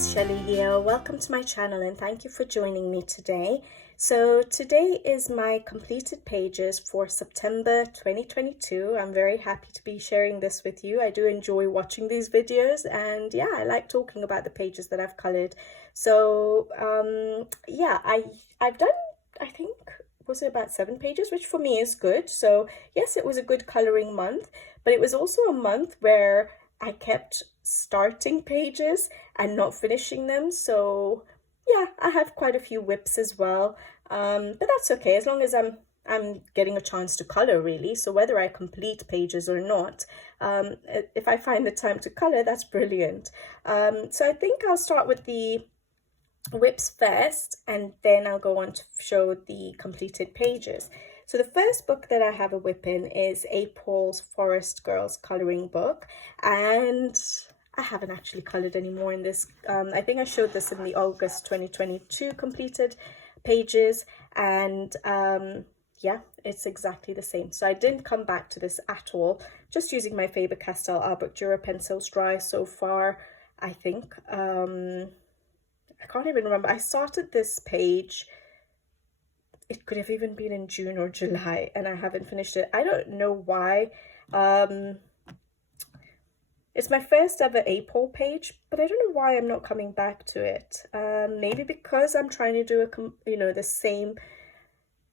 it's Shelley here. Welcome to my channel and thank you for joining me today. So today is my completed pages for September 2022. I'm very happy to be sharing this with you. I do enjoy watching these videos and yeah, I like talking about the pages that I've colored. So yeah, I've done, I think, was it about 7 pages, which for me is good. So yes, it was a good coloring month, but it was also a month where I kept starting pages and not finishing them. So yeah, I have quite a few whips as well, but that's okay as long as I'm getting a chance to color, really. So whether I complete pages or not, if I find the time to color, that's brilliant. So I think I'll start with the whips first and then I'll go on to show the completed pages. So the first book that I have a whip in is April's Forest Girls coloring book, and I haven't actually colored anymore in this. I think I showed this in the August 2022 completed pages, and yeah, it's exactly the same. So I didn't come back to this at all, just using my Faber-Castell Albrecht Dürer pencils dry so far, I think. I can't even remember. I started this page, it could have even been in June or July, and I haven't finished it. I don't know why. It's my first ever April page, but I don't know why I'm not coming back to it. Maybe because I'm trying to do the same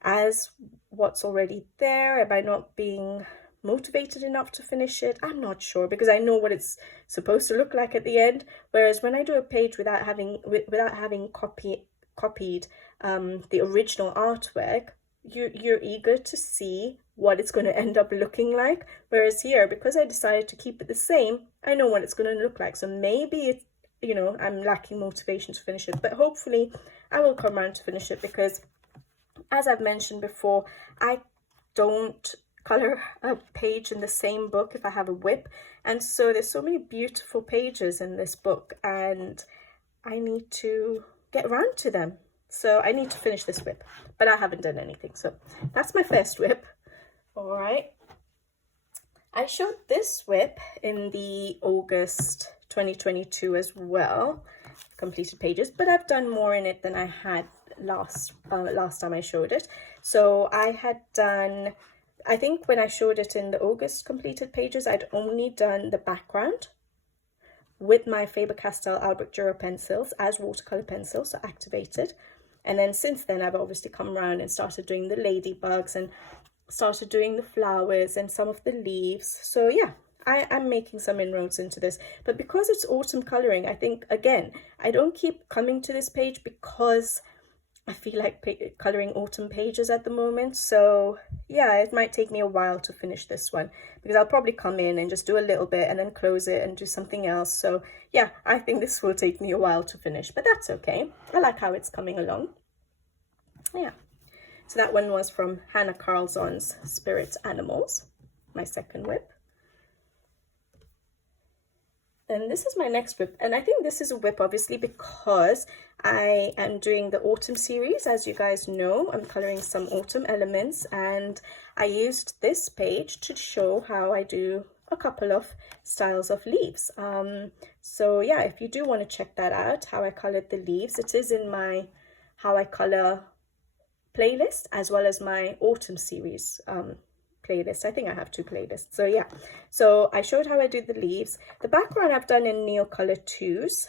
as what's already there. Am I not being motivated enough to finish it? I'm not sure, because I know what it's supposed to look like at the end. Whereas when I do a page without having copied the original artwork, you're eager to see what it's going to end up looking like. Whereas here, because I decided to keep it the same, I know what it's going to look like. So maybe it's, I'm lacking motivation to finish it, but hopefully I will come around to finish it, because as I've mentioned before, I don't color a page in the same book if I have a whip, and so there's so many beautiful pages in this book and I need to get around to them. So I need to finish this whip, but I haven't done anything. So that's my first whip. All right. I showed this whip in the August 2022 as well, completed pages, but I've done more in it than I had last time I showed it. So I had done, I think when I showed it in the August completed pages, I'd only done the background with my Faber-Castell Albrecht Dürer pencils as watercolor pencils, so activated. And then since then, I've obviously come around and started doing the ladybugs and started doing the flowers and some of the leaves. So yeah, I'm making some inroads into this. But because it's autumn coloring, I think, again, I don't keep coming to this page because I feel like coloring autumn pages at the moment. So yeah, it might take me a while to finish this one, because I'll probably come in and just do a little bit and then close it and do something else. So yeah, I think this will take me a while to finish, but that's okay. I like how it's coming along. Yeah. So that one was from Hannah Carlson's Spirit Animals, my second whip. And this is my next whip, and I think this is a whip obviously because I am doing the autumn series. As you guys know, I'm coloring some autumn elements, and I used this page to show how I do a couple of styles of leaves. So yeah, if you do want to check that out, how I colored the leaves, it is in my how I color playlist as well as my autumn series playlist. I think I have 2 playlists. So yeah, so I showed how I do the leaves. The background I've done in Neocolor 2s,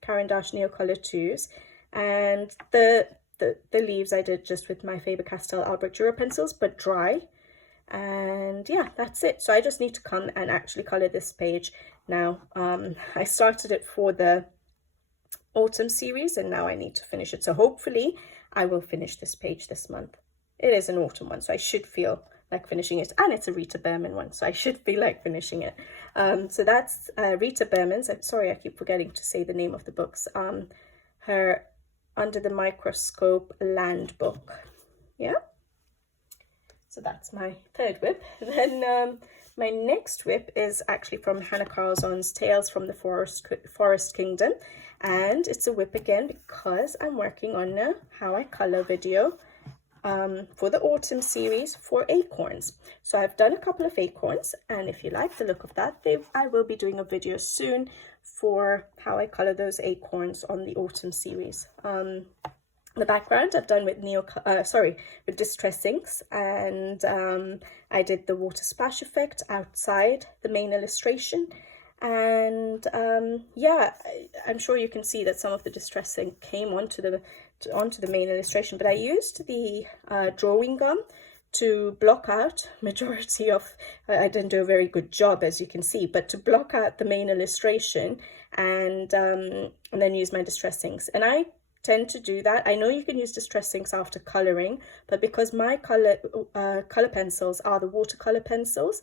Caran d'Ache Neocolor 2s, and the leaves I did just with my Faber-Castell Albrecht Dürer pencils, but dry. And yeah, that's it. So I just need to come and actually color this page now. I started it for the autumn series and now I need to finish it. So hopefully I will finish this page this month. It is an autumn one, so I should feel like finishing it. And it's a Rita Berman one, so I should feel like finishing it. So that's Rita Berman's. I'm sorry, I keep forgetting to say the name of the books. Her Under the Microscope Land book. Yeah. So that's my third whip. Then my next whip is actually from Hannah Carlson's Tales from the Forest Kingdom. And it's a whip again because I'm working on a how I color video for the autumn series for acorns. So I've done a couple of acorns, and if you like the look of that, I will be doing a video soon for how I color those acorns on the autumn series. The background I've done with with Distress Inks, and I did the water splash effect outside the main illustration. And yeah, I'm sure you can see that some of the Distress Ink came onto the main illustration, but I used the drawing gum to block out majority of, I didn't do a very good job as you can see, but to block out the main illustration, and then use my Distress Inks. And I tend to do that. I know you can use Distress Inks after coloring, but because my color pencils are the watercolor pencils,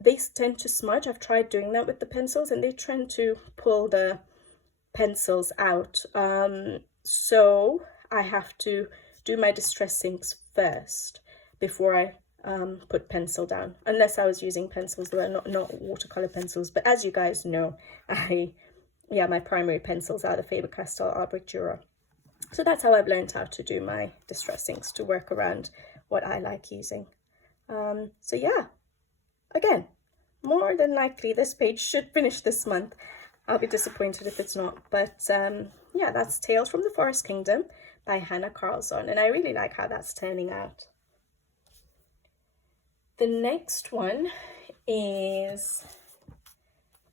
they tend to smudge. I've tried doing that with the pencils, and they tend to pull the pencils out. So I have to do my Distress Inks first before I put pencil down, unless I was using pencils that are not watercolor pencils. But as you guys know, my primary pencils are the Faber-Castell Art Dura. So that's how I've learned how to do my Distress Inks, to work around what I like using. So yeah, again, more than likely this page should finish this month. I'll be disappointed if it's not. But yeah, that's Tales from the Forest Kingdom by Hannah Carlson, and I really like how that's turning out. The next one is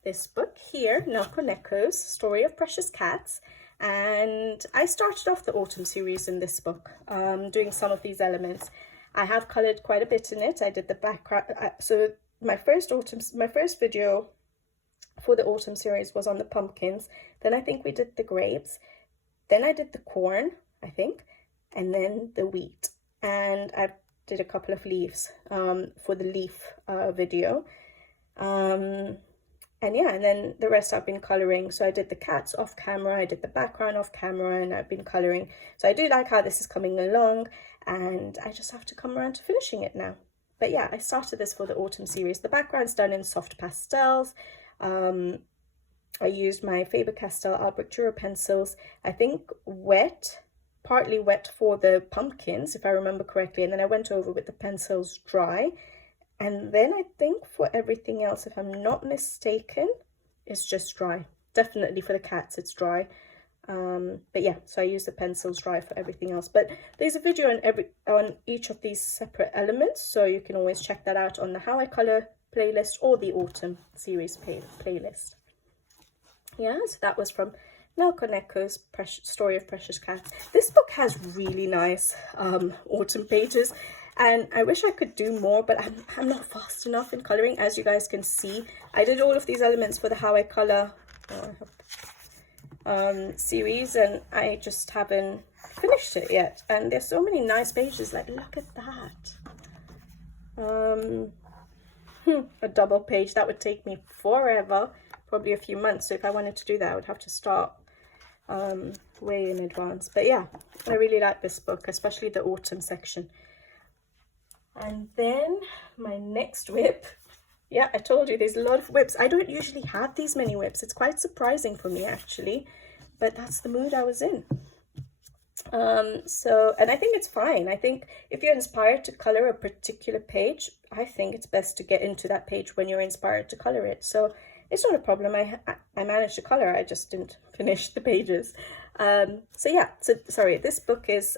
this book here, Nakoneko's Story of Precious Cats. And I started off the autumn series in this book, doing some of these elements. I have colored quite a bit in it. I did the background. So my first video for the autumn series was on the pumpkins. Then I think we did the grapes. Then I did the corn, I think, and then the wheat. And I did a couple of leaves for the leaf video. And yeah, and then the rest I've been coloring. So I did the cats off camera, I did the background off camera, and I've been coloring. So I do like how this is coming along, and I just have to come around to finishing it now. But yeah, I started this for the autumn series. The background's done in soft pastels. I used my Faber-Castell Art Dura pencils, I think partly wet for the pumpkins, if I remember correctly, and then I went over with the pencils dry. And then I think for everything else, if I'm not mistaken, it's just dry. Definitely for the cats, it's dry. But yeah, so I use the pencils dry for everything else. But there's a video on each of these separate elements, so you can always check that out on the How I Color playlist or the Autumn series playlist. Yeah, so that was from Nakoneko's Story of Precious Cats. This book has really nice autumn pages, and I wish I could do more, but I'm not fast enough in coloring. As you guys can see, I did all of these elements for the How I Color series, and I just haven't finished it yet. And there's so many nice pages, like look at that. A double page, that would take me forever, probably a few months. So if I wanted to do that, I would have to start way in advance. But yeah, I really like this book, especially the autumn section. And then my next whip, yeah, I told you there's a lot of whips. I don't usually have these many whips. It's quite surprising for me actually, but that's the mood I was in. And I think it's fine. I think if you're inspired to color a particular page, I think it's best to get into that page when you're inspired to color it. So it's not a problem. I managed to color, I just didn't finish the pages. So yeah, sorry, this book is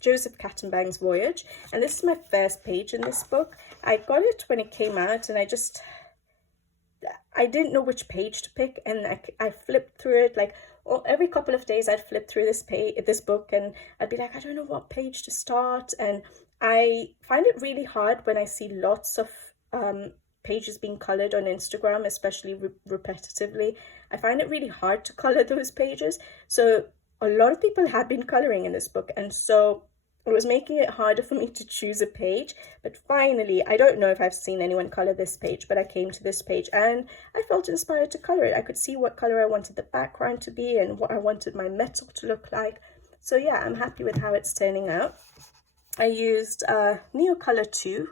Joseph Cattenbang's Voyage, and this is my first page in this book. I got it when it came out, and I didn't know which page to pick, and I flipped through it like every couple of days. I'd flip through this book, and I'd be like, I don't know what page to start. And I find it really hard when I see lots of pages being colored on Instagram, especially repetitively. I find it really hard to color those pages. So a lot of people have been coloring in this book, and so it was making it harder for me to choose a page. But finally, I don't know if I've seen anyone color this page, but I came to this page and I felt inspired to color it. I could see what color I wanted the background to be and what I wanted my metal to look like. So yeah, I'm happy with how it's turning out. I used Neocolor 2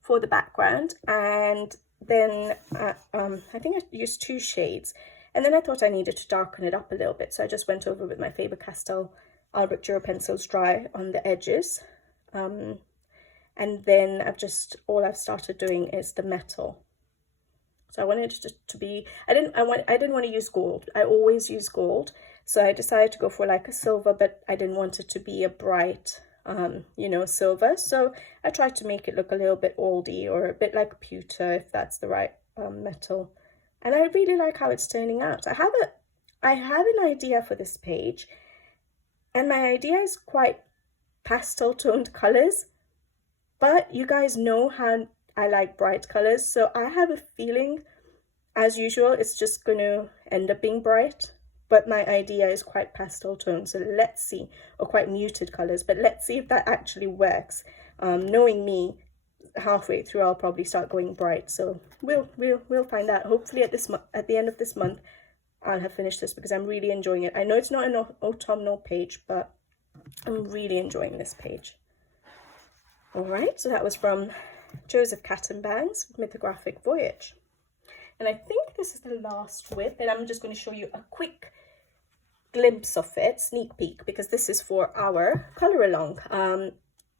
for the background, and then I think I used 2 shades. And then I thought I needed to darken it up a little bit, so I just went over with my Faber-Castell Art Dura pencils dry on the edges. And then all I've started doing is the metal. So I wanted it to be, I didn't want to use gold. I always use gold. So I decided to go for like a silver, but I didn't want it to be a bright, you know, silver. So I tried to make it look a little bit oldie, or a bit like pewter, if that's the right metal. And I really like how it's turning out. I have an idea for this page, and my idea is quite pastel toned colors, but you guys know how I like bright colors, so I have a feeling, as usual, it's just going to end up being bright, but my idea is quite pastel tone, so let's see, or quite muted colors, but let's see if that actually works. Knowing me, halfway through I'll probably start going bright, so we'll find out. Hopefully at the end of this month I'll have finished this, because I'm really enjoying it. I know it's not an autumnal page, but I'm really enjoying this page. All right, so that was from Joseph Cattenbangs, Mythographic Voyage. And I think this is the last WIP, and I'm just going to show you a quick glimpse of it, sneak peek, because this is for our colour along.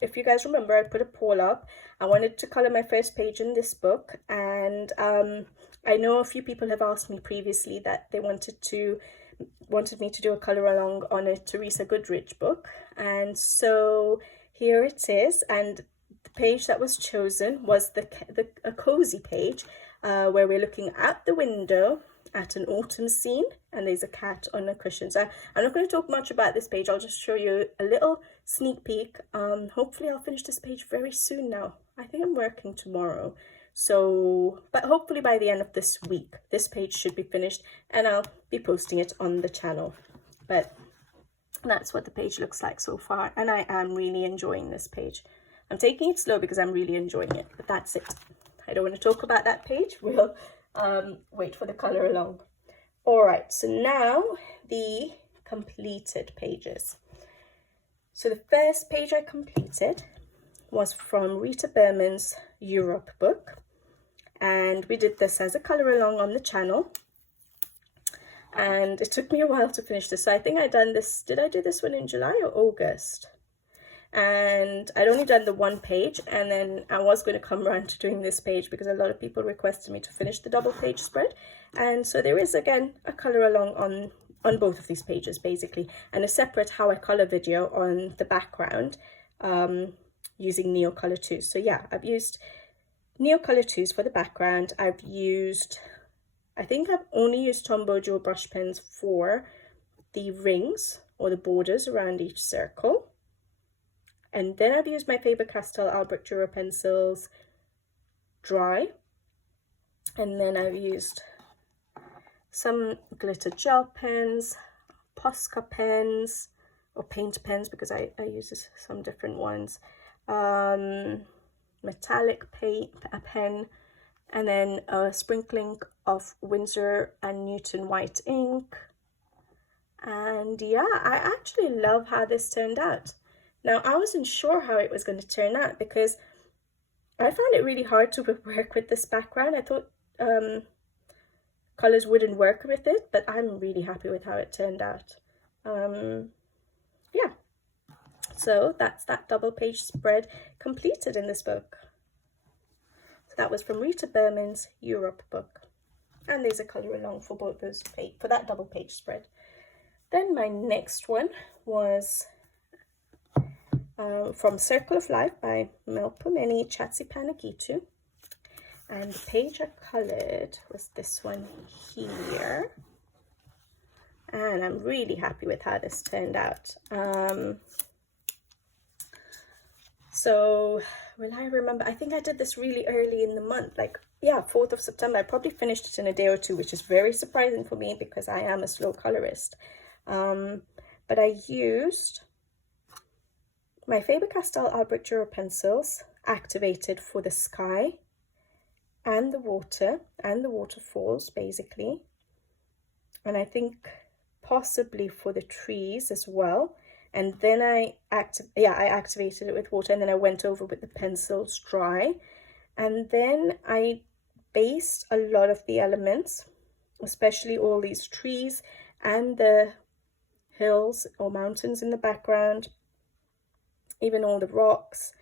If you guys remember, I put a poll up. I wanted to colour my first page in this book, and I know a few people have asked me previously that they wanted me to do a colour along on a Teresa Goodridge book, and so here it is. And the page that was chosen was a cozy page, where we're looking at the window at an autumn scene, and there's a cat on a cushion. So I'm not going to talk much about this page. I'll just show you a little sneak peek. Hopefully I'll finish this page very soon now. I think I'm working tomorrow, but hopefully by the end of this week this page should be finished, and I'll be posting it on the channel. But that's what the page looks like so far, and I am really enjoying this page. I'm taking it slow because I'm really enjoying it, but that's it. I don't want to talk about that page. We'll wait for the colour along. All right, so now the completed pages. So the first page I completed was from Rita Berman's Europe book, and we did this as a colour along on the channel, and it took me a while to finish this. So I think did I do this one in July or August? And I'd only done the one page, and then I was going to come around to doing this page because a lot of people requested me to finish the double page spread. And so there is again a colour along on both of these pages basically, and a separate how I colour video on the background using Neocolor 2s. So yeah, I've used Neocolor 2s for the background. I think I've only used Tombow Dual brush pens for the rings or the borders around each circle. And then I've used my Faber-Castell Albrecht Dürer pencils dry. And then I've used some glitter gel pens, Posca pens, or paint pens, because I use some different ones. Metallic pen, and then a sprinkling of Winsor and Newton white ink. And yeah, I actually love how this turned out. Now, I wasn't sure how it was going to turn out because I found it really hard to work with this background. I thought colours wouldn't work with it, but I'm really happy with how it turned out. Yeah, so that's that double page spread completed in this book. So that was from Rita Berman's Europe book. And there's a colour along for both those for that double page spread. Then my next one was from Circle of Life by Melpomene Chatsipanagitu, and the page I coloured was this one here, and I'm really happy with how this turned out. So will I remember, I think I did this really early in the month, like 4th of September. I probably finished it in a day or two, which is very surprising for me because I am a slow colorist. But I used my Faber-Castell Albrecht Dürer pencils activated for the sky and the water and the waterfalls basically, and I think possibly for the trees as well. And then I activated it with water, and then I went over with the pencils dry, and then I based a lot of the elements, especially all these trees and the hills or mountains in the background, even all the rocks,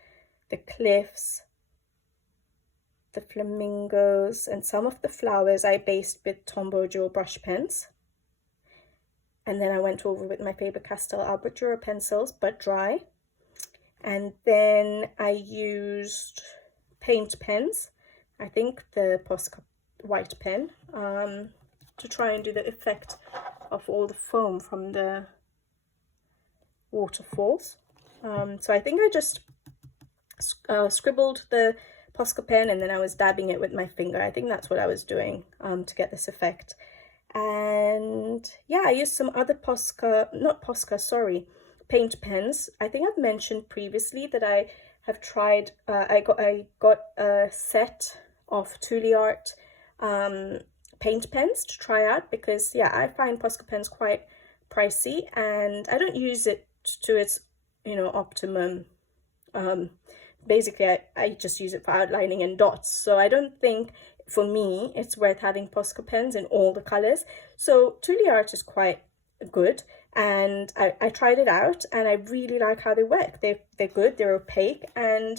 the cliffs, the flamingos, and some of the flowers I based with Tombow Joe brush pens. And then I went over with my Faber-Castell Albert Dürer pencils, but dry. And then I used paint pens, I think the Posca white pen, to try and do the effect of all the foam from the waterfalls. So I think I just scribbled the Posca pen and then I was dabbing it with my finger. I think that's what I was doing to get this effect. And yeah, I used some other paint pens. I think I've mentioned previously that I have tried, I got a set of Art paint pens to try out, because yeah, I find Posca pens quite pricey and I don't use it to its, you know, optimum. Basically I just use it for outlining and dots, so I don't think for me it's worth having Posca pens in all the colors. So Art is quite good, and I tried it out and I really like how they work. They're good, they're opaque, and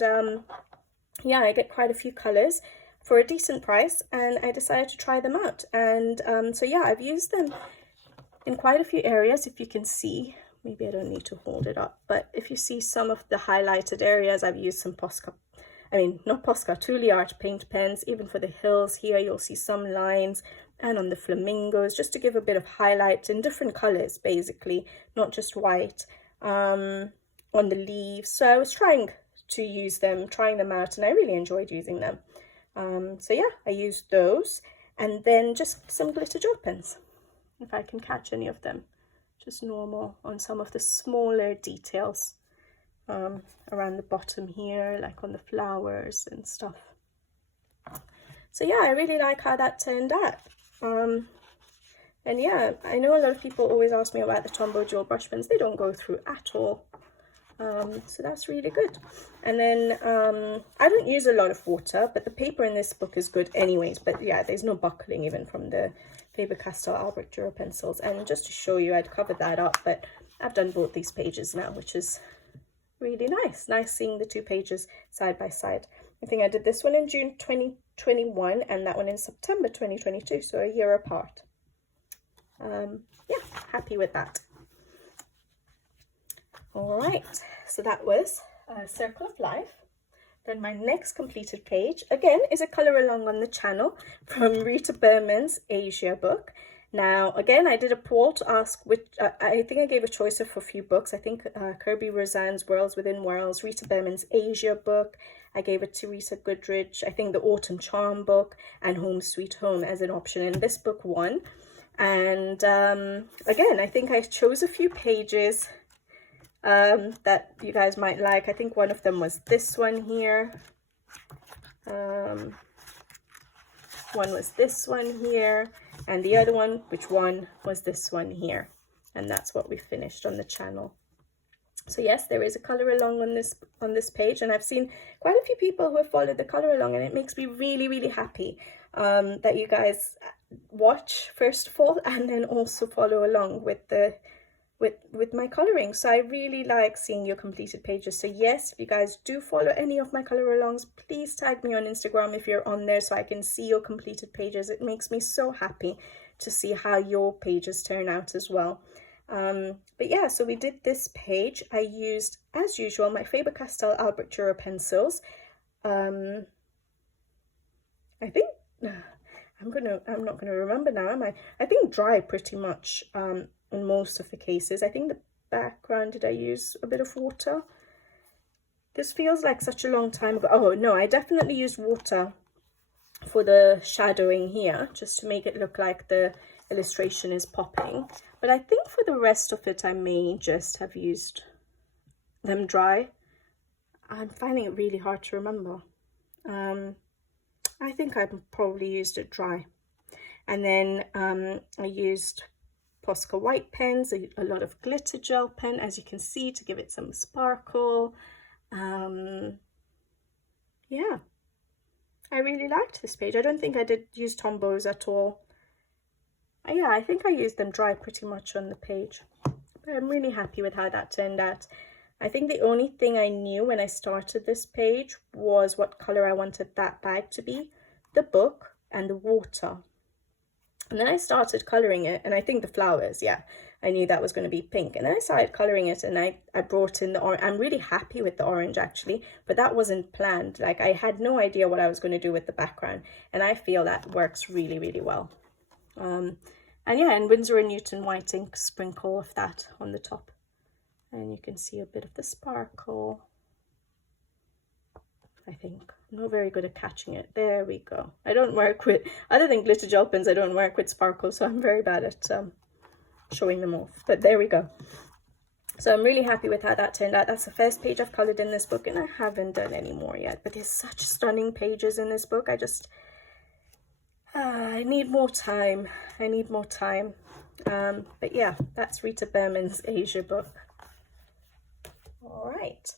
yeah, I get quite a few colors for a decent price, and I decided to try them out. And so yeah, I've used them in quite a few areas. If you can see, maybe I don't need to hold it up, but if you see some of the highlighted areas, I've used some Art paint pens. Even for the hills here, you'll see some lines, and on the flamingos, just to give a bit of highlight in different colors, basically, not just white, on the leaves. So I was trying them out, and I really enjoyed using them. So yeah, I used those, and then just some glitter gel pens, if I can catch any of them, just normal on some of the smaller details around the bottom here, like on the flowers and stuff. So yeah, I really like how that turned out. And yeah, I know a lot of people always ask me about the Tombow Joe brush pens. They don't go through at all. So that's really good. And then I don't use a lot of water, but the paper in this book is good anyways. But yeah, there's no buckling even from the Faber-Castell Albert Dürer pencils. And just to show you, I'd covered that up, but I've done both these pages now, which is really nice. Nice seeing the two pages side by side. I think I did this one in June 2021 and that one in September 2022, so a year apart. Yeah, happy with that. All right, so that was Circle of Life. Then my next completed page, again, is a colour along on the channel from Rita Berman's Asia book. Now, again, I did a poll to ask which, I think I gave a choice of a few books. I think Kirby Rosanes' Worlds Within Worlds, Rita Berman's Asia book. I gave it Teresa Goodridge, I think the Autumn Charm book, and Home Sweet Home as an option. And this book won. And again, I think I chose a few pages that you guys might like. I think one of them was this one here. One was this one here, and the other one, which one was this one here, and that's what we finished on the channel. So yes, there is a color along on this page, and I've seen quite a few people who have followed the color along, and it makes me really happy that you guys watch first of all, and then also follow along with the with my coloring. So I really like seeing your completed pages. So yes, if you guys do follow any of my color alongs, please tag me on Instagram if you're on there so I can see your completed pages. It makes me so happy to see how your pages turn out as well. But yeah, so we did this page. I used, as usual, my Faber-Castell Albert Dürer pencils. I think I'm not gonna remember now, am I? I think dry pretty much in most of the cases. I think the background, did I use a bit of water? This feels like such a long time ago. Oh no, I definitely used water for the shadowing here, just to make it look like the illustration is popping. But I think for the rest of it, I may just have used them dry. I'm finding it really hard to remember. I think I probably used it dry. And then I used Posca white pens, a lot of glitter gel pen, as you can see, to give it some sparkle. Yeah, I really liked this page. I don't think I did use Tombows at all. Yeah, I think I used them dry pretty much on the page. But I'm really happy with how that turned out. I think the only thing I knew when I started this page was what color I wanted that bag to be, the book, and the water. And then I started coloring it, and I think the flowers, yeah, I knew that was going to be pink. And then I started coloring it, and I brought in the orange. I'm really happy with the orange, actually, but that wasn't planned. Like, I had no idea what I was going to do with the background, and I feel that works really, really well. And yeah, and Winsor & Newton white ink sprinkle of that on the top. And you can see a bit of the sparkle, I think. I'm not very good at catching it. There we go. I don't work with, other than glitter gel pens, I don't work with sparkle, so I'm very bad at showing them off. But there we go. So I'm really happy with how that turned out. That's the first page I've coloured in this book, and I haven't done any more yet. But there's such stunning pages in this book. I need more time. I need more time. But yeah, that's Rita Berman's Asia book. All right.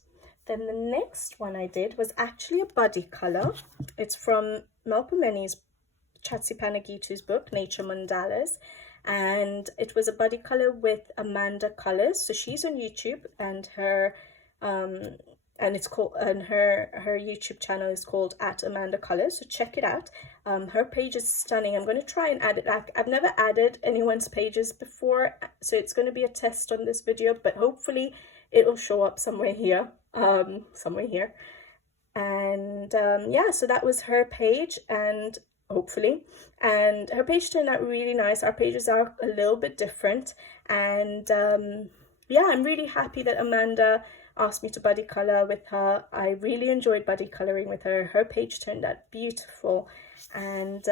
Then the next one I did was actually a buddy colour. It's from Melpomeni's Chatsipanagitu's book, Nature Mandalas. And it was a buddy colour with Amanda Colours. So she's on YouTube, and her it's called, and her YouTube channel is called @AmandaColours. So check it out. Her page is stunning. I'm going to try and add it. I've never added anyone's pages before, so it's going to be a test on this video, but hopefully it'll show up somewhere here. And yeah, so that was her page, and hopefully, and her page turned out really nice. Our pages are a little bit different, and yeah, I'm really happy that Amanda asked me to buddy color with her. I really enjoyed buddy coloring with her. Her page turned out beautiful, and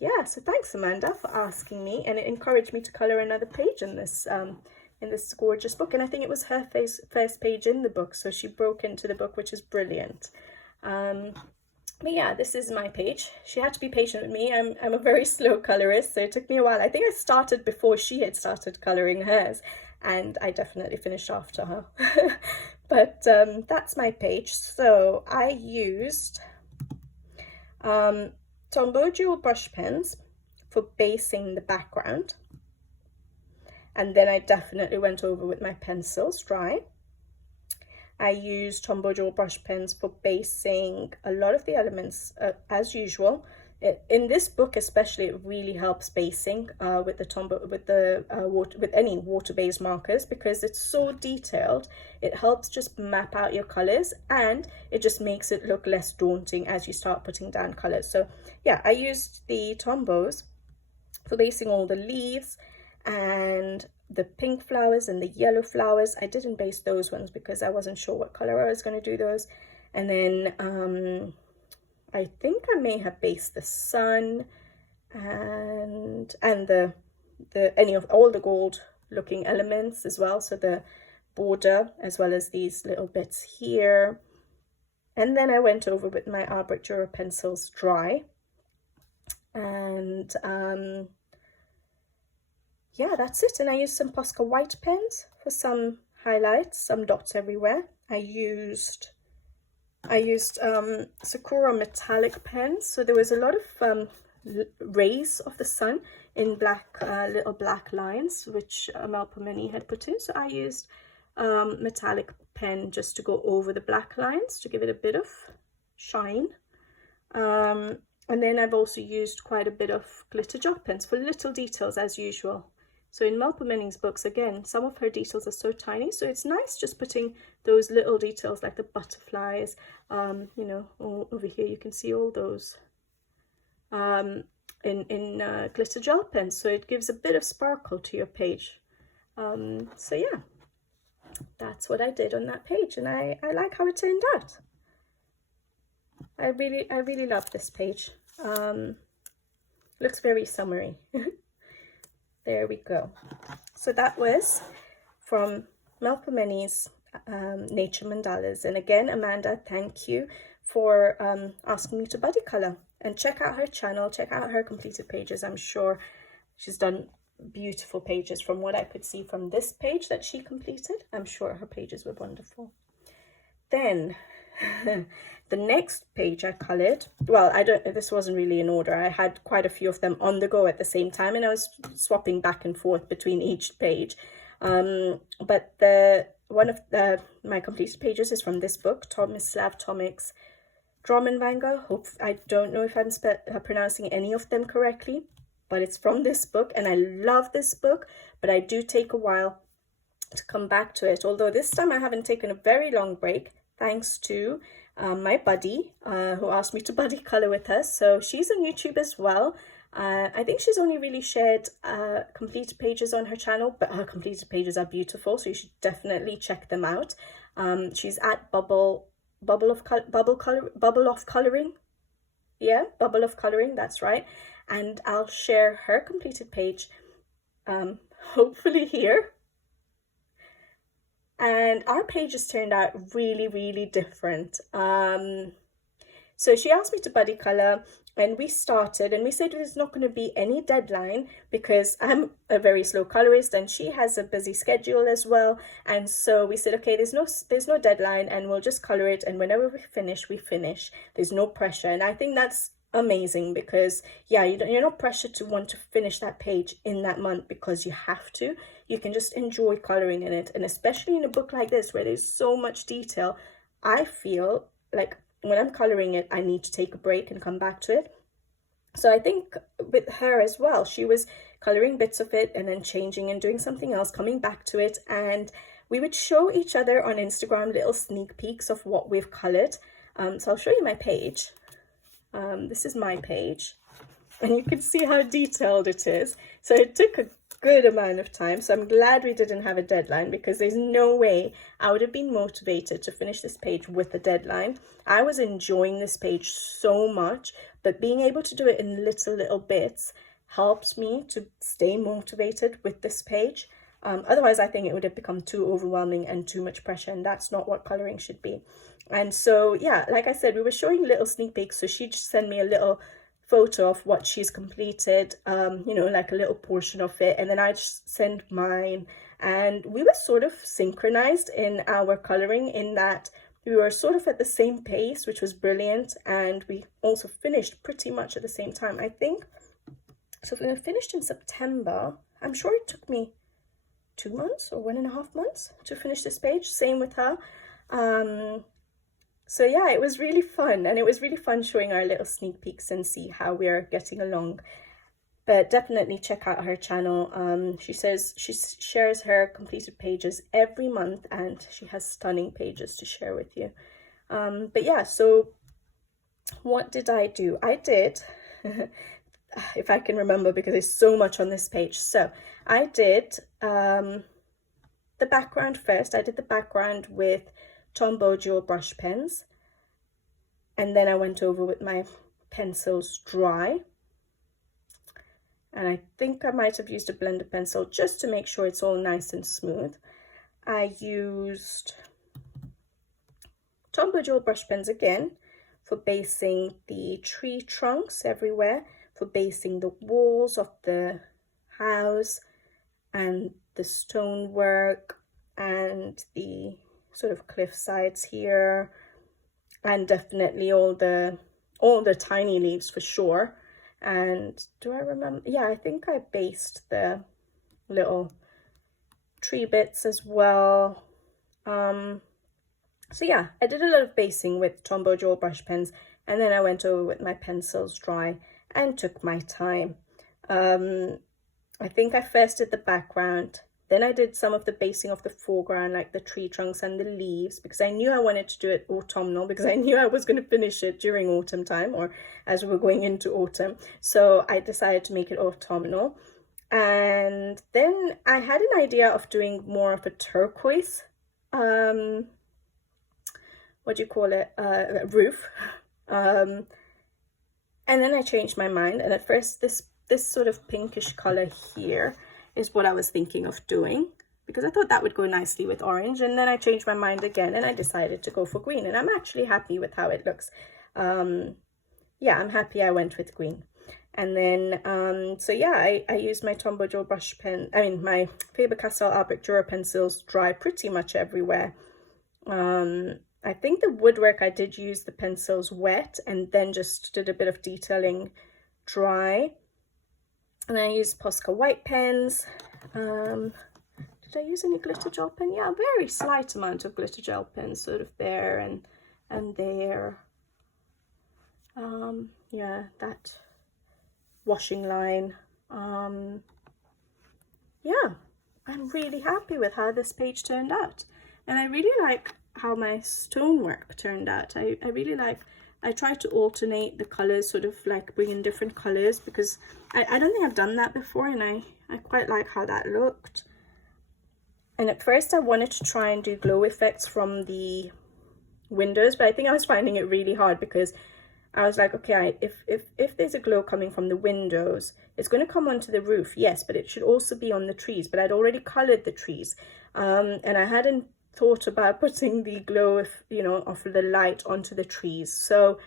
yeah, so thanks Amanda for asking me, and it encouraged me to color another page in this gorgeous book. And I think it was her first page in the book, so she broke into the book, which is brilliant. But yeah, this is my page. She had to be patient with me. I'm a very slow colorist, so it took me a while. I think I started before she had started coloring hers, and I definitely finished after her. But that's my page. So I used Tombow Jewel brush pens for basing the background, and then I definitely went over with my pencils dry. I used Tombow Jewel brush pens for basing a lot of the elements as usual. In this book especially, it really helps basing with any water-based markers, because it's so detailed. It helps just map out your colors, and it just makes it look less daunting as you start putting down colors. So yeah, I used the Tombows for basing all the leaves and the pink flowers and the yellow flowers. I didn't base those ones because I wasn't sure what color I was going to do those. And then I think I may have based the sun and any of all the gold looking elements as well, so the border as well as these little bits here. And then I went over with my Art Dura pencils dry, and yeah, that's it. And I used some Posca white pens for some highlights, some dots everywhere. I used Sakura metallic pens, so there was a lot of rays of the sun in black, little black lines, which Melpomene had put in. So I used metallic pen just to go over the black lines to give it a bit of shine. And then I've also used quite a bit of glitter gel pens for little details as usual. So in Melpomene's books, again, some of her details are so tiny, so it's nice just putting those little details like the butterflies, you know, over here you can see all those in glitter gel pens, so it gives a bit of sparkle to your page. So yeah, that's what I did on that page, and I like how it turned out. I really love this page. Looks very summery. There we go. So that was from Melpomene's Nature Mandalas. And again, Amanda, thank you for asking me to buddy color. And check out her channel, check out her completed pages. I'm sure she's done beautiful pages from what I could see from this page that she completed. I'm sure her pages were wonderful. Then the next page I colored, well, this wasn't really in order. I had quite a few of them on the go at the same time, and I was swapping back and forth between each page. But the one of my completed pages is from this book, Tomislav Tomic's Dromenvanga. I don't know if I'm pronouncing any of them correctly, but it's from this book, and I love this book, but I do take a while to come back to it. Although this time I haven't taken a very long break, thanks to my buddy who asked me to buddy color with her. So she's on YouTube as well. I think she's only really shared completed pages on her channel, but her completed pages are beautiful, so you should definitely check them out. She's at Bubble of Coloring. Yeah, Bubble of Coloring, that's right. And I'll share her completed page, hopefully here. And our pages turned out really, really different. So she asked me to buddy color, and we started, and we said there's not going to be any deadline because I'm a very slow colorist and she has a busy schedule as well. And so we said, okay, there's no deadline, and we'll just color it, and whenever we finish, we finish. There's no pressure. And I think that's amazing because, yeah, you're not pressured to want to finish that page in that month because you have to. You can just enjoy coloring in it. And especially in a book like this where there's so much detail, I feel like when I'm coloring it, I need to take a break and come back to it. So I think with her as well, she was coloring bits of it and then changing and doing something else, coming back to it. And we would show each other on Instagram little sneak peeks of what we've colored. So I'll show you my page. This is my page, and you can see how detailed it is. So it took a good amount of time, so I'm glad we didn't have a deadline, because there's no way I would have been motivated to finish this page with a deadline. I was enjoying this page so much, but being able to do it in little bits helps me to stay motivated with this page. Otherwise, I think it would have become too overwhelming and too much pressure, and that's not what coloring should be. And so, yeah, like I said, we were showing little sneak peeks, so she just sent me a little photo of what she's completed, you know, like a little portion of it, and then I just send mine, and we were sort of synchronized in our coloring in that we were sort of at the same pace, which was brilliant, and we also finished pretty much at the same time, I think. So if we finished in September, I'm sure it took me 2 months or 1.5 months to finish this page. Same with her. So yeah, it was really fun, and it was really fun showing our little sneak peeks and see how we're getting along. But definitely check out her channel. She says she shares her completed pages every month, and she has stunning pages to share with you. But yeah, so what did I do? I did, if I can remember, because there's so much on this page. So I did the background first. I did the background with Tombow dual brush pens, and then I went over with my pencils dry, and I think I might have used a blender pencil just to make sure it's all nice and smooth. I used Tombow dual brush pens again for basing the tree trunks everywhere, for basing the walls of the house and the stonework and the sort of cliff sides here, and definitely all the tiny leaves for sure. And do I remember? Yeah, I think I based the little tree bits as well. So yeah, I did a lot of basing with Tombow dual brush pens, and then I went over with my pencils dry and took my time. I think I first did the background, then I did some of the basing of the foreground, like the tree trunks and the leaves, because I knew I wanted to do it autumnal, because I knew I was going to finish it during autumn time, or as we were going into autumn. So I decided to make it autumnal. And then I had an idea of doing more of a turquoise, what do you call it, roof. And then I changed my mind, and at first this sort of pinkish color here is what I was thinking of doing, because I thought that would go nicely with orange. And then I changed my mind again, and I decided to go for green, and I'm actually happy with how it looks. Yeah, I'm happy I went with green. And then so yeah, I used my Tombow dual brush pen, my Faber-Castell Albrecht Dürer pencils dry pretty much everywhere. I think the woodwork, I did use the pencils wet and then just did a bit of detailing dry. And I used Posca white pens. did I use any glitter gel pen? Yeah, a very slight amount of glitter gel pen, sort of there and there. Yeah, that washing line. Yeah, I'm really happy with how this page turned out, and I really like how my stonework turned out. I really like, I try to alternate the colors, sort of like bring in different colors, because I don't think I've done that before, and I quite like how that looked. And at first I wanted to try and do glow effects from the windows, but I think I was finding it really hard, because I was like, okay, if there's a glow coming from the windows, it's going to come onto the roof, yes, but it should also be on the trees. But I'd already colored the trees, and I hadn't thought about putting the glow, of the light onto the trees. So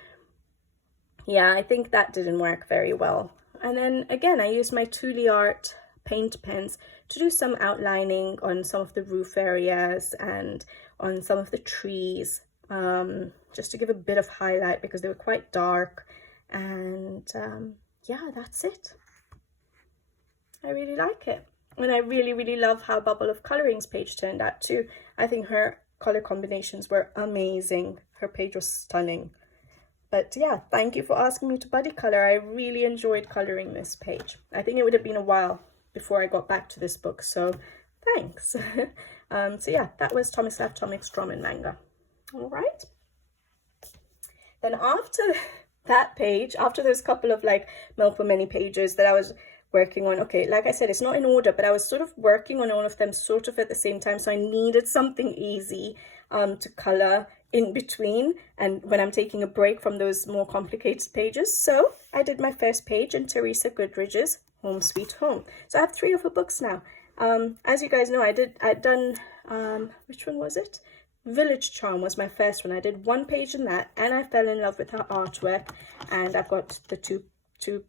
yeah, I think that didn't work very well. And then again, I used my Tule Art paint pens to do some outlining on some of the roof areas and on some of the trees, just to give a bit of highlight, because they were quite dark. And yeah, that's it. I really like it, and I really love how Bubble of Coloring's page turned out too. I think her color combinations were amazing. Her page was stunning. But yeah, thank you for asking me to buddy color. I really enjoyed coloring this page. I think it would have been a while before I got back to this book, so thanks. So yeah, that was Tomislav Tomic's Drum and Manga. All right. Then after that page, after those couple of like Milk Many pages that I was working on, okay, like I said, it's not in order, but I was sort of working on all of them sort of at the same time, so I needed something easy to color in between and when I'm taking a break from those more complicated pages. So I did my first page in Teresa Goodridge's Home Sweet Home. So I have 3 of her books now. As you guys know, I'd done which one was it? Village Charm was my first one. I did 1 page in that, and I fell in love with her artwork, and I've got the two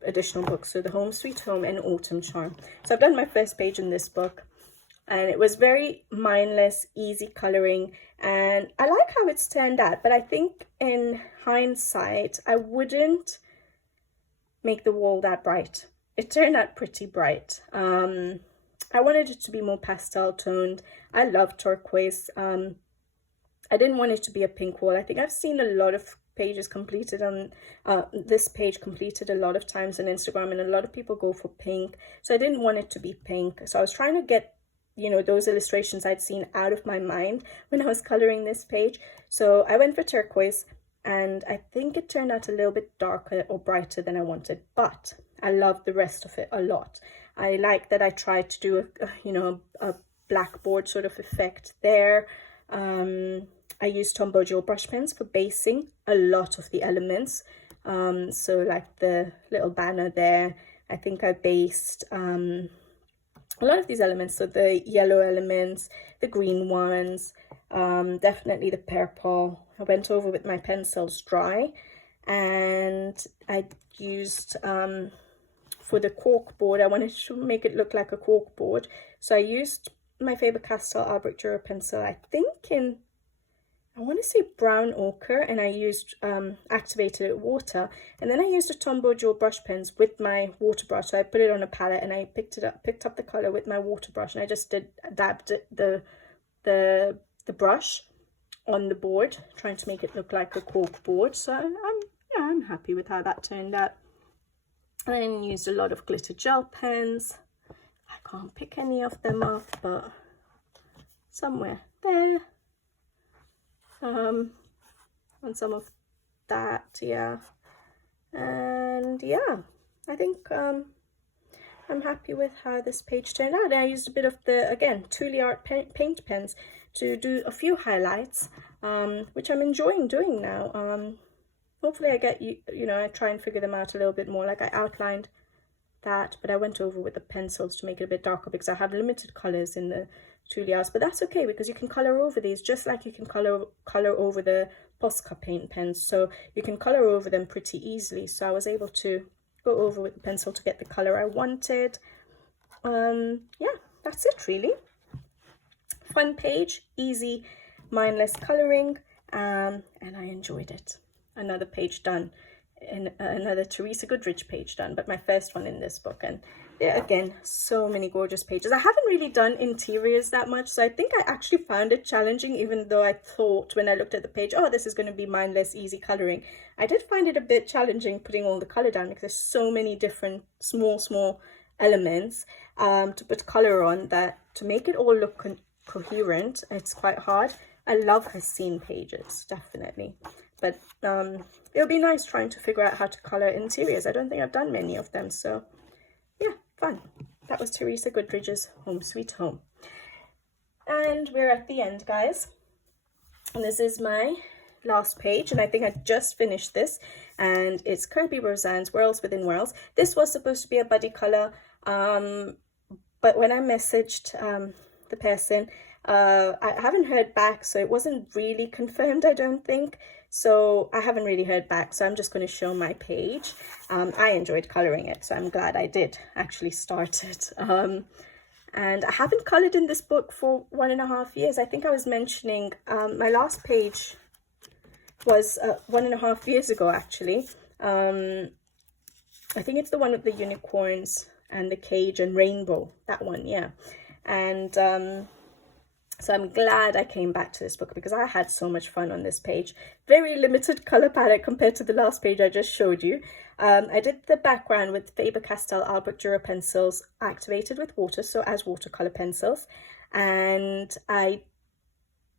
additional books, so the Home Sweet Home and Autumn Charm. So I've done my first page in this book, and it was very mindless, easy coloring, and I like how it's turned out. But I think in hindsight, I wouldn't make the wall that bright. It turned out pretty bright. I wanted it to be more pastel toned. I love turquoise. I didn't want it to be a pink wall. I think I've seen a lot of pages completed on this page completed a lot of times on Instagram, and a lot of people go for pink. So I didn't want it to be pink. So I was trying to get, those illustrations I'd seen out of my mind when I was coloring this page. So I went for turquoise, and I think it turned out a little bit darker or brighter than I wanted, but I loved the rest of it a lot. I like that I tried to do a blackboard sort of effect there. I used Tombow Dual brush pens for basing a lot of the elements. So like the little banner there, I think I based a lot of these elements. So the yellow elements, the green ones, definitely the purple. I went over with my pencils dry, and I used for the cork board, I wanted to make it look like a cork board. So I used my Faber-Castell Albrecht Dürer pencil, I think in, I want to say brown ochre, and I used activated water, and then I used a Tombow Dual brush pens with my water brush. So I put it on a palette, and I picked up the color with my water brush, and I just dabbed the brush on the board, trying to make it look like a cork board. So I'm happy with how that turned out. And then used a lot of glitter gel pens. I can't pick any of them up, but somewhere there. And some of that, yeah. And yeah, I think I'm happy with how this page turned out. I used a bit of the, again, Tule Art paint pens to do a few highlights, which I'm enjoying doing now. Hopefully I get, I try and figure them out a little bit more. Like I outlined that, but I went over with the pencils to make it a bit darker, because I have limited colors in the Tule Arts. But that's okay, because you can color over these just like you can color over the Posca paint pens. So you can color over them pretty easily. So I was able to go over with the pencil to get the color I wanted. Yeah, that's it really. Fun page, easy, mindless coloring, and I enjoyed it. Another page done. another Teresa Goodridge page done, but my first one in this book. And yeah, again, so many gorgeous pages. I haven't really done interiors that much, so I think I actually found it challenging, even though I thought when I looked at the page, oh, this is going to be mindless, easy coloring. I did find it a bit challenging putting all the color down, because there's so many different small elements to put color on, that to make it all look coherent, it's quite hard. I love her scene pages, definitely. But it'll be nice trying to figure out how to color interiors. I don't think I've done many of them, so yeah, fun. That was Teresa Goodridge's Home Sweet Home. And we're at the end, guys. And this is my last page, and I think I just finished this, and it's Kirby Rosanes' Worlds Within Worlds. This was supposed to be a buddy color, but when I messaged the person, I haven't heard back, so it wasn't really confirmed, I don't think. So I haven't really heard back, so I'm just going to show my page. I enjoyed coloring it, so I'm glad I did actually start it. And I haven't colored in this book for 1.5 years. I think I was mentioning my last page was 1.5 years ago, actually. I think it's the one with the unicorns and the cage and rainbow, that one, yeah. And so I'm glad I came back to this book, because I had so much fun on this page. Very limited color palette compared to the last page I just showed you. I did the background with Faber-Castell Albert Dura pencils activated with water, so as watercolor pencils. And I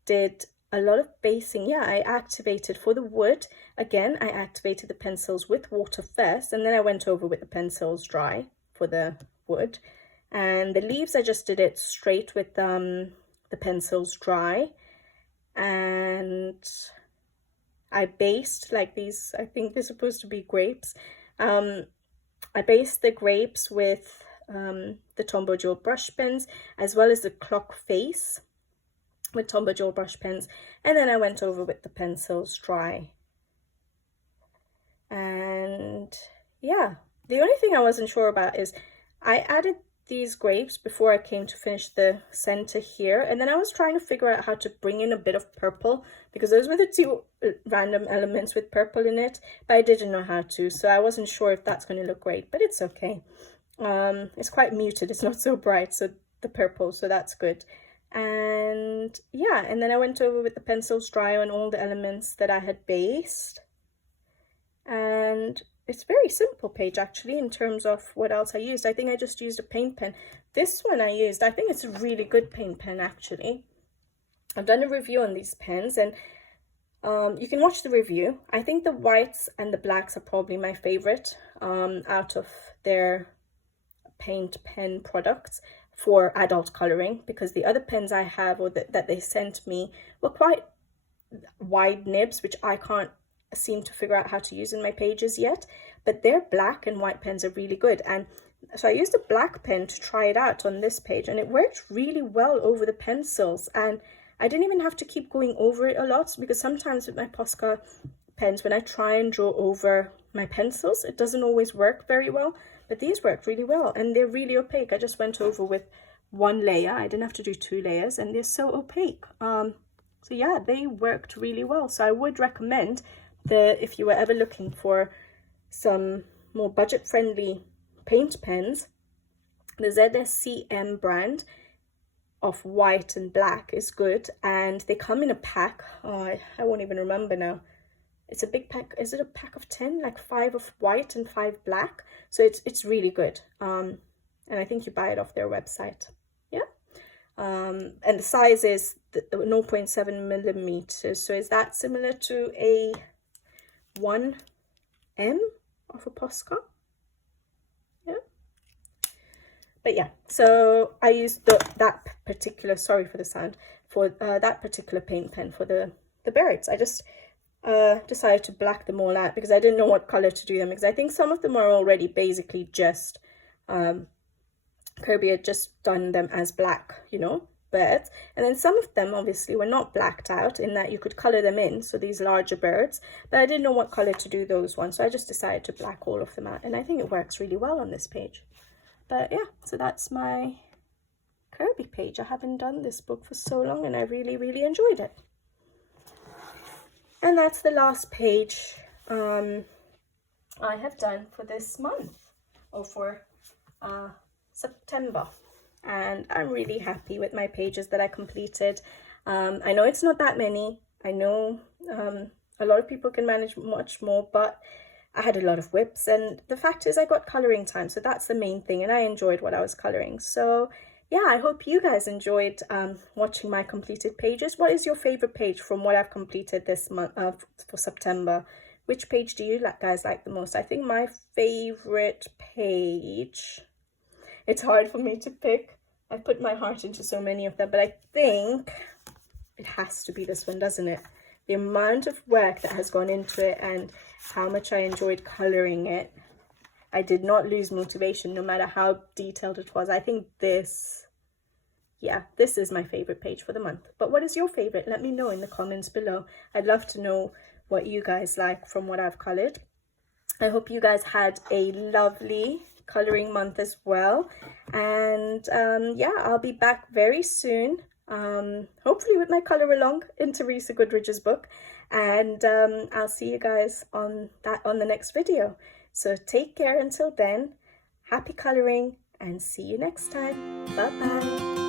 did a lot of basing. Yeah, I activated for the wood. Again, I activated the pencils with water first, and then I went over with the pencils dry for the wood. And the leaves, I just did it straight with the pencils dry, and I based like these. I think they're supposed to be grapes. I based the grapes with the Tombow Jewel brush pens, as well as the clock face with Tombow Jewel brush pens, and then I went over with the pencils dry. And yeah, the only thing I wasn't sure about is I added these grapes before I came to finish the center here, and then I was trying to figure out how to bring in a bit of purple, because those were the two random elements with purple in it, but I didn't know how to, so I wasn't sure if that's going to look great, but it's okay. It's quite muted, it's not so bright, so the purple, so that's good. And yeah, and then I went over with the pencils dry on all the elements that I had based, and it's very simple page actually in terms of what else I used. I think I just used a paint pen. This one I used, I think it's a really good paint pen actually. I've done a review on these pens, and you can watch the review. I think the whites and the blacks are probably my favorite out of their paint pen products for adult coloring, because the other pens I have or that they sent me were quite wide nibs, which I can't seem to figure out how to use in my pages yet, but their black and white pens are really good. And so I used a black pen to try it out on this page, and it worked really well over the pencils, and I didn't even have to keep going over it a lot, because sometimes with my Posca pens, when I try and draw over my pencils, it doesn't always work very well, but these worked really well, and they're really opaque. I just went over with one layer. I didn't have to do 2 layers, and they're so opaque. So yeah, they worked really well. So I would recommend if you were ever looking for some more budget-friendly paint pens, the ZSCM brand of white and black is good, and they come in a pack. I won't even remember now. It's a big pack. Is it a pack of 10? Like 5 of white and 5 black. So it's really good. And I think you buy it off their website. Yeah. And the size is 0.7 millimeters. So is that similar to a 1M of a Posca? Yeah. But yeah, so I used that particular, sorry for the sound, for that particular paint pen for the birds. I just decided to black them all out because I didn't know what color to do them, because I think some of them are already basically just Kirby had just done them as black, you know, birds, and then some of them obviously were not blacked out in that you could color them in, so these larger birds, but I didn't know what color to do those ones, so I just decided to black all of them out, and I think it works really well on this page. But yeah, so that's my Kirby page. I haven't done this book for so long, and I really enjoyed it. And that's the last page. I have done for this month, or for September. And I'm really happy with my pages that I completed. I know it's not that many. I know a lot of people can manage much more, but I had a lot of whips, and the fact is I got coloring time, so that's the main thing, and I enjoyed what I was coloring. So yeah, I hope you guys enjoyed watching my completed pages. What is your favorite page from what I've completed this month for September? Which page do you guys like the most? I think my favorite page, it's hard for me to pick. I put my heart into so many of them, but I think it has to be this one, doesn't it? The amount of work that has gone into it and how much I enjoyed coloring it. I did not lose motivation no matter how detailed it was. I think this is my favorite page for the month. But what is your favorite? Let me know in the comments below. I'd love to know what you guys like from what I've colored. I hope you guys had a lovely coloring month as well. And yeah, I'll be back very soon. Hopefully with my color along in Teresa Goodridge's book, and I'll see you guys on the next video. So take care until then, happy coloring, and see you next time. Bye bye.